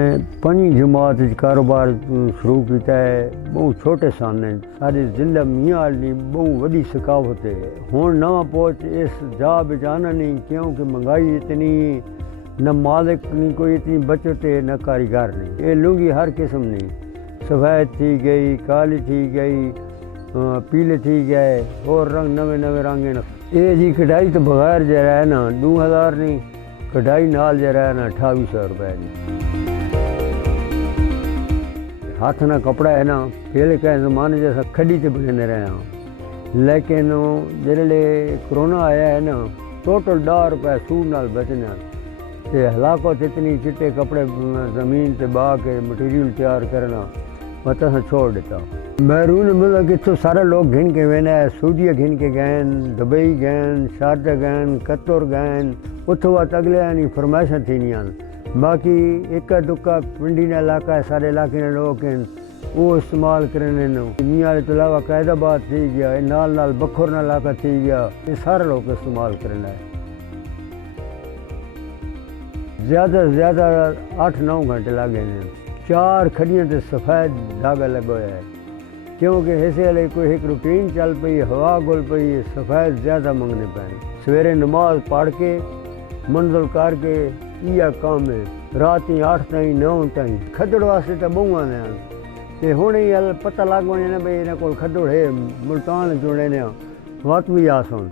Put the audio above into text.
मैं 5 जमात कारोबार शुरू किया है। बहुत छोटे सामने सारी जिला मियाँ वाली बहुत बड़ी सकावत है। हूँ नवा पहुँच इस जा बचाना नहीं, क्योंकि महंगाई इतनी, न मालिक नहीं कोई इतनी बचत है, न कारीगर नहीं। ये लुंगी हर किस्म नहीं, सफ़ेद थी गई, काली थी गई, पीले थी गए, और रंग नवे नवे रंग न। ये जी कढ़ाई तो बगैर जरा है ना 2000 नहीं, कढ़ाई नाल जरा है ना 2800 रुपए नहीं। हाथ ना कपड़ा है ना पहले के ज़माने जैसा खड़ी से बने रहे हैं, लेकिन जल्ले कोरोना आया है ना टोटल 10 रुपए सूट नाल बचना। ते हलाकत इतनी चिट्टे कपड़े ज़मीन से बहा के मटीरियल तैयार करना मतलब से छोड़ देता। बैरून मतलब कि तो सारे लोग घिन के वेना है, सूदिया घिन के गए, दुबई गए, शारजा गए, कतर गए, उतो बात अगले फरमाइशा थी नहीं आन। बाकी इक्का दुक्का पिंडी ने इलाका है, सारे इलाके ने लोग वो इस्तेमाल करने मियाँ तो अलावा कैदाबाद थी गया, नाल नाल बखोर ना इलाका थी गया, ये सारे लोग इस्तेमाल करना है। ज़्यादा से ज़्यादा 8-9 घंटे लगे हैं। 4 खड़ियाँ तो सफ़ेद धागा लगा है, क्योंकि ऐसे वाले कोई एक रूटीन चल पई, हवा गुल पई, सफ़ेद ज़्यादा मंगने पे। सवेरे नमाज पढ़ के मंजिल करके यह काम है, रात 8 ताईं 9 ताईं। खदड़ वास्ते तो बहु आने हैं, हूँ ही पता लग वने ना भाई इन्हें को खदड़ है, मुल्तान जुड़े ने वत भी आसन।